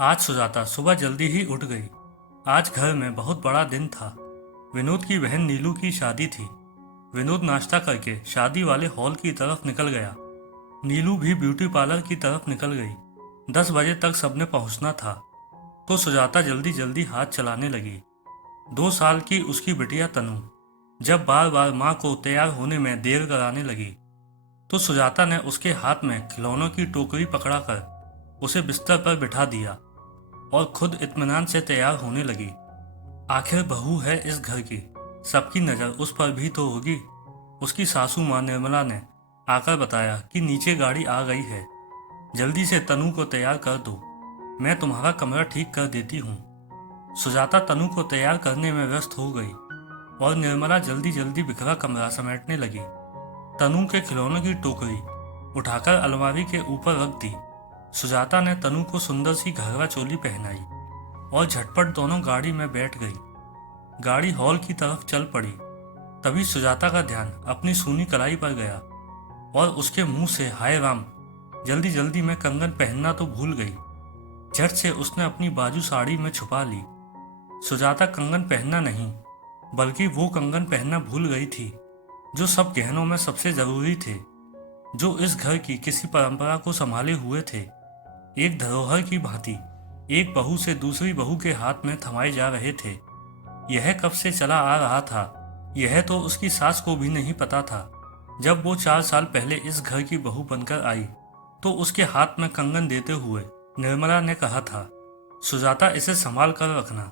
आज सुजाता सुबह जल्दी ही उठ गई। आज घर में बहुत बड़ा दिन था। विनोद की बहन नीलू की शादी थी। विनोद नाश्ता करके शादी वाले हॉल की तरफ निकल गया। नीलू भी ब्यूटी पार्लर की तरफ निकल गई। 10 बजे तक सबने पहुंचना था, तो सुजाता जल्दी जल्दी हाथ चलाने लगी। 2 साल की उसकी बिटिया तनु जब बार बार माँ को तैयार होने में देर कराने लगी, तो सुजाता ने उसके हाथ में खिलौनों की टोकरी पकड़ाकर उसे बिस्तर पर बिठा दिया और खुद इत्मीनान से तैयार होने लगी। आखिर बहू है इस घर की, सबकी नज़र उस पर भी तो होगी। उसकी सासू माँ निर्मला ने आकर बताया कि नीचे गाड़ी आ गई है, जल्दी से तनु को तैयार कर दो, मैं तुम्हारा कमरा ठीक कर देती हूँ। सुजाता तनु को तैयार करने में व्यस्त हो गई और निर्मला जल्दी जल्दी बिखरा कमरा समेटने लगी। तनु के खिलौनों की टोकरी उठाकर अलमारी के ऊपर रख दी। सुजाता ने तनु को सुंदर सी घाघरा चोली पहनाई और झटपट दोनों गाड़ी में बैठ गई। गाड़ी हॉल की तरफ चल पड़ी। तभी सुजाता का ध्यान अपनी सूनी कलाई पर गया और उसके मुंह से हाय राम, जल्दी जल्दी में कंगन पहनना तो भूल गई। झट से उसने अपनी बाजू साड़ी में छुपा ली। सुजाता कंगन पहनना नहीं, बल्कि वो कंगन पहनना भूल गई थी जो सब गहनों में सबसे जरूरी थे, जो इस घर की किसी परंपरा को संभाले हुए थे। एक धरोहर की भांति एक बहू से दूसरी बहू के हाथ में थमाए जा रहे थे। यह कब से चला आ रहा था, यह तो उसकी सास को भी नहीं पता था। जब वो 4 साल पहले इस घर की बहू बनकर आई, तो उसके हाथ में कंगन देते हुए निर्मला ने कहा था, सुजाता इसे संभाल कर रखना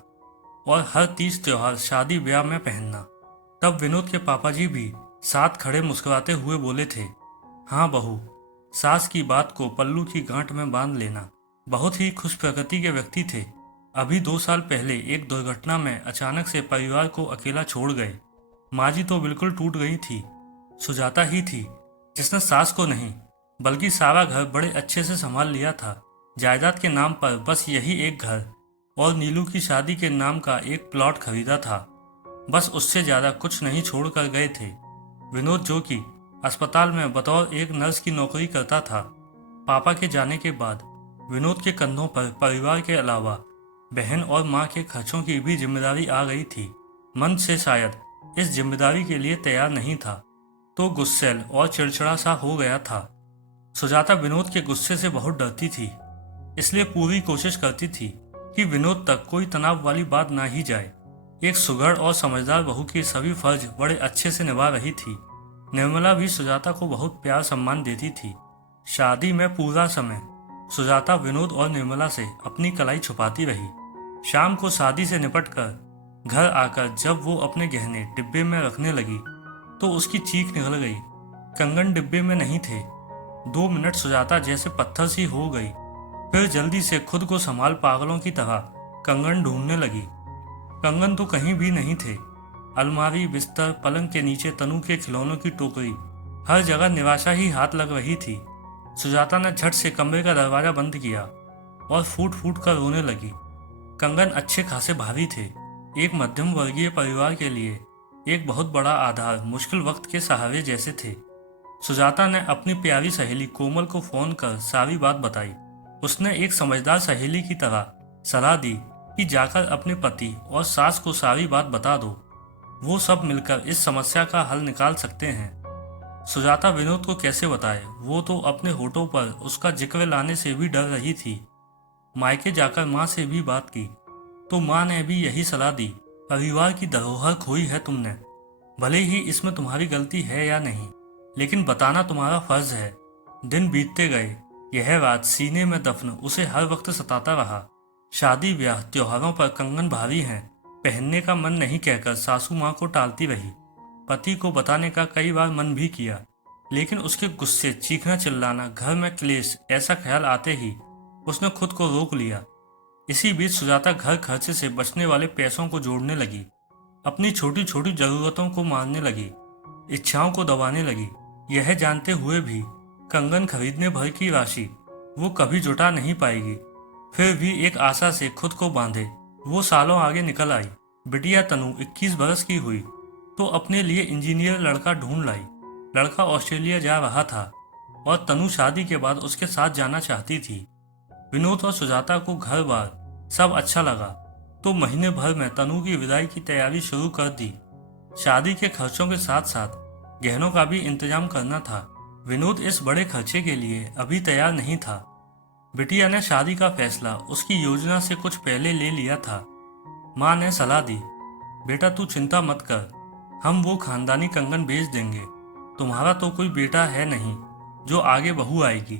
और हर तीज त्योहार शादी ब्याह में पहनना। तब विनोद के पापा जी भी साथ खड़े मुस्कुराते हुए बोले थे, हाँ बहू, सास की बात को पल्लू की गांठ में बांध लेना। बहुत ही खुश प्रकृति के व्यक्ति थे। अभी 2 साल पहले एक दुर्घटना में अचानक से परिवार को अकेला छोड़ गए। माँ जी तो बिल्कुल टूट गई थी। सुजाता ही थी जिसने सास को नहीं, बल्कि सारा घर बड़े अच्छे से संभाल लिया था। जायदाद के नाम पर बस यही एक घर और नीलू की शादी के नाम का एक प्लॉट खरीदा था। बस उससे ज्यादा कुछ नहीं छोड़ कर गए थे। विनोद, जो कि अस्पताल में बतौर एक नर्स की नौकरी करता था, पापा के जाने के बाद विनोद के कंधों पर परिवार के अलावा बहन और माँ के खर्चों की भी जिम्मेदारी आ गई थी। मन से शायद इस जिम्मेदारी के लिए तैयार नहीं था, तो गुस्सैल और चिड़चिड़ा सा हो गया था। सुजाता विनोद के गुस्से से बहुत डरती थी, इसलिए पूरी कोशिश करती थी कि विनोद तक कोई तनाव वाली बात ना ही जाए। एक सुघड़ और समझदार बहू की सभी फर्ज बड़े अच्छे से निभा रही थी। निर्मला भी सुजाता को बहुत प्यार सम्मान देती थी। शादी में पूरा समय सुजाता विनोद और निर्मला से अपनी कलाई छुपाती रही। शाम को शादी से निपटकर घर आकर जब वो अपने गहने डिब्बे में रखने लगी, तो उसकी चीख निकल गई। कंगन डिब्बे में नहीं थे। 2 मिनट सुजाता जैसे पत्थर सी हो गई, फिर जल्दी से खुद को संभाल पागलों की तरह कंगन ढूंढने लगी। कंगन तो कहीं भी नहीं थे। अलमारी, बिस्तर, पलंग के नीचे तनु के खिलौनों की टोकरी, हर जगह निराशा ही हाथ लग रही थी। सुजाता ने झट से कमरे का दरवाजा बंद किया और फूट फूट कर रोने लगी। कंगन अच्छे खासे भारी थे। एक मध्यम वर्गीय परिवार के लिए एक बहुत बड़ा आधार मुश्किल वक्त के सहारे जैसे थे। सुजाता ने अपनी प्यारी सहेली कोमल को फोन कर सारी बात बताई। उसने एक समझदार सहेली की तरह सलाह दी कि जाकर अपने पति और सास को सारी बात बता दो, वो सब मिलकर इस समस्या का हल निकाल सकते हैं। सुजाता विनोद को कैसे बताए, वो तो अपने होठों पर उसका जिक्र लाने से भी डर रही थी। मायके जाकर माँ से भी बात की, तो माँ ने भी यही सलाह दी, परिवार की धरोहर खोई है तुमने, भले ही इसमें तुम्हारी गलती है या नहीं, लेकिन बताना तुम्हारा फर्ज है। दिन बीतते गए, यह रात सीने में दफन उसे हर वक्त सताता रहा। शादी ब्याह त्योहारों पर कंगन भारी हैं, पहनने का मन नहीं कहकर सासू माँ को टालती रही। पति को बताने का कई बार मन भी किया, लेकिन उसके गुस्से, चीखना चिल्लाना, घर में क्लेश, ऐसा ख्याल आते ही उसने खुद को रोक लिया। इसी बीच सुजाता घर खर्चे से बचने वाले पैसों को जोड़ने लगी, अपनी छोटी छोटी जरूरतों को मारने लगी, इच्छाओं को दबाने लगी। यह जानते हुए भी कंगन खरीदने भर की राशि वो कभी जुटा नहीं पाएगी। फिर भी एक आशा से खुद को बांधे वो सालों आगे निकल आई। बिटिया तनु 21 बरस की हुई तो अपने लिए इंजीनियर लड़का ढूंढ लाई। लड़का ऑस्ट्रेलिया जा रहा था और तनु शादी के बाद उसके साथ जाना चाहती थी। विनोद और सुजाता को घर बार सब अच्छा लगा तो महीने भर में तनु की विदाई की तैयारी शुरू कर दी। शादी के खर्चों के साथ साथ गहनों का भी इंतजाम करना था। विनोद इस बड़े खर्चे के लिए अभी तैयार नहीं था। बिटिया ने शादी का फैसला उसकी योजना से कुछ पहले ले लिया था। माँ ने सलाह दी, बेटा तू चिंता मत कर, हम वो खानदानी कंगन बेच देंगे। तुम्हारा तो कोई बेटा है नहीं जो आगे बहू आएगी।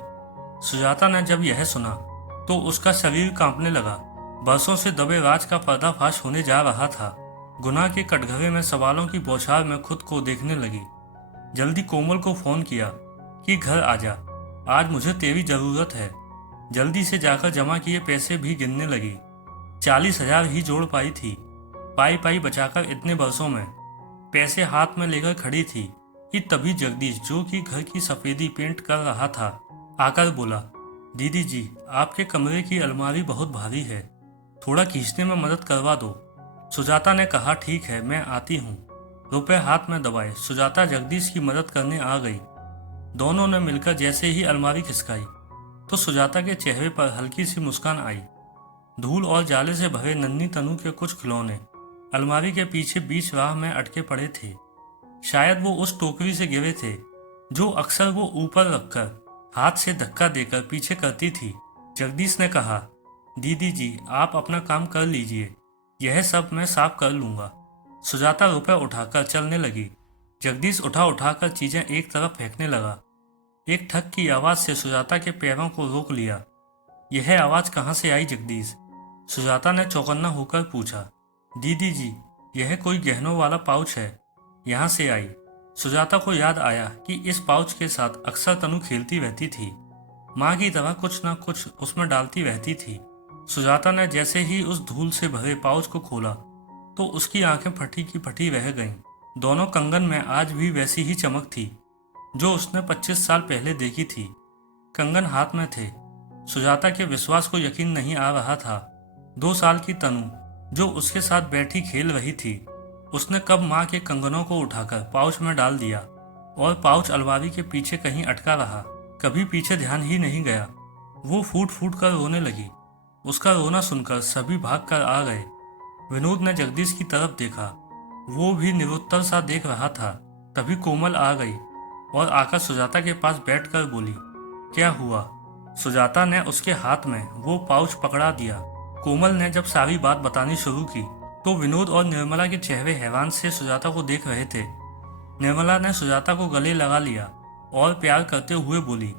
सुजाता ने जब यह सुना तो उसका शरीर कांपने लगा। बरसों से दबे राज का पर्दाफाश होने जा रहा था। गुनाह के कटघरे में सवालों की बौछार में खुद को देखने लगी। जल्दी कोमल को फोन किया कि घर आजा, आज मुझे तेरी जरूरत है। जल्दी से जाकर जमा किए पैसे भी गिनने लगी। 40,000 ही जोड़ पाई थी। पाई पाई बचाकर इतने बरसों में पैसे हाथ में लेकर खड़ी थी कि तभी जगदीश, जो कि घर की सफेदी पेंट कर रहा था, आकर बोला, दीदी जी आपके कमरे की अलमारी बहुत भारी है, थोड़ा खींचने में मदद करवा दो। सुजाता ने कहा, ठीक है मैं आती हूँ। रुपए हाथ में दबाए सुजाता जगदीश की मदद करने आ गई। दोनों ने मिलकर जैसे ही अलमारी खिसकाई तो सुजाता के चेहरे पर हल्की सी मुस्कान आई। धूल और जाले से भरे नन्ही तनु के कुछ खिलौने अलमारी के पीछे बीच राह में अटके पड़े थे। शायद वो उस टोकरी से गिरे थे जो अक्सर वो ऊपर रखकर हाथ से धक्का देकर पीछे करती थी। जगदीश ने कहा, दीदी जी आप अपना काम कर लीजिए, यह सब मैं साफ कर लूंगा। सुजाता रुपए उठाकर चलने लगी। जगदीश उठा उठाकर चीजें एक तरफ फेंकने लगा। एक ठक की आवाज से सुजाता के पैरों को रोक लिया। यह आवाज कहाँ से आई जगदीश? सुजाता ने चौकन्ना होकर पूछा। दीदी जी यह कोई गहनों वाला पाउच है, यहाँ से आई। सुजाता को याद आया कि इस पाउच के साथ अक्सर तनु खेलती रहती थी। माँ की तरह कुछ न कुछ उसमें डालती रहती थी। सुजाता ने जैसे ही उस धूल से भरे पाउच को खोला तो उसकी आंखें फटी की फटी रह गईं। दोनों कंगन में आज भी वैसी ही चमक थी जो उसने 25 साल पहले देखी थी। कंगन हाथ में थे। सुजाता के विश्वास को यकीन नहीं आ रहा था। 2 साल की तनु जो उसके साथ बैठी खेल रही थी, उसने कब माँ के कंगनों को उठाकर पाउच में डाल दिया और पाउच अलमारी के पीछे कहीं अटका रहा। कभी पीछे ध्यान ही नहीं गया। वो फूट फूट कर रोने लगी। उसका रोना सुनकर सभी भाग कर आ गए। विनोद ने जगदीश की तरफ देखा, वो भी निरुत्तर सा देख रहा था। तभी कोमल आ गई और आकर सुजाता के पास बैठकर बोली, क्या हुआ? सुजाता ने उसके हाथ में वो पाउच पकड़ा दिया। कोमल ने जब सारी बात बतानी शुरू की तो विनोद और निर्मला के चेहरे हैरान से सुजाता को देख रहे थे। निर्मला ने सुजाता को गले लगा लिया और प्यार करते हुए बोली,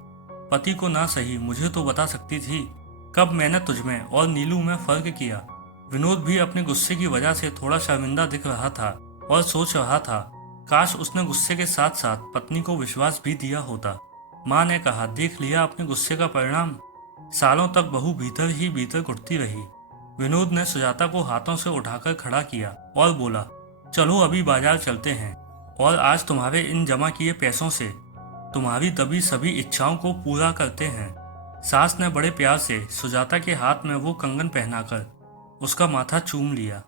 पति को ना सही मुझे तो बता सकती थी, कब मैंने तुझमें और नीलू में फर्क किया। विनोद भी अपने गुस्से की वजह से थोड़ा शर्मिंदा दिख रहा था और सोच रहा था, काश उसने गुस्से के साथ साथ पत्नी को विश्वास भी दिया होता। माँ ने कहा, देख लिया अपने गुस्से का परिणाम। सालों तक बहू भीतर ही भीतर घुटती रही। विनोद ने सुजाता को हाथों से उठाकर खड़ा किया और बोला, चलो अभी बाजार चलते हैं और आज तुम्हारे इन जमा किए पैसों से तुम्हारी दबी सभी इच्छाओं को पूरा करते हैं। सास ने बड़े प्यार से सुजाता के हाथ में वो कंगन पहनाकर उसका माथा चूम लिया।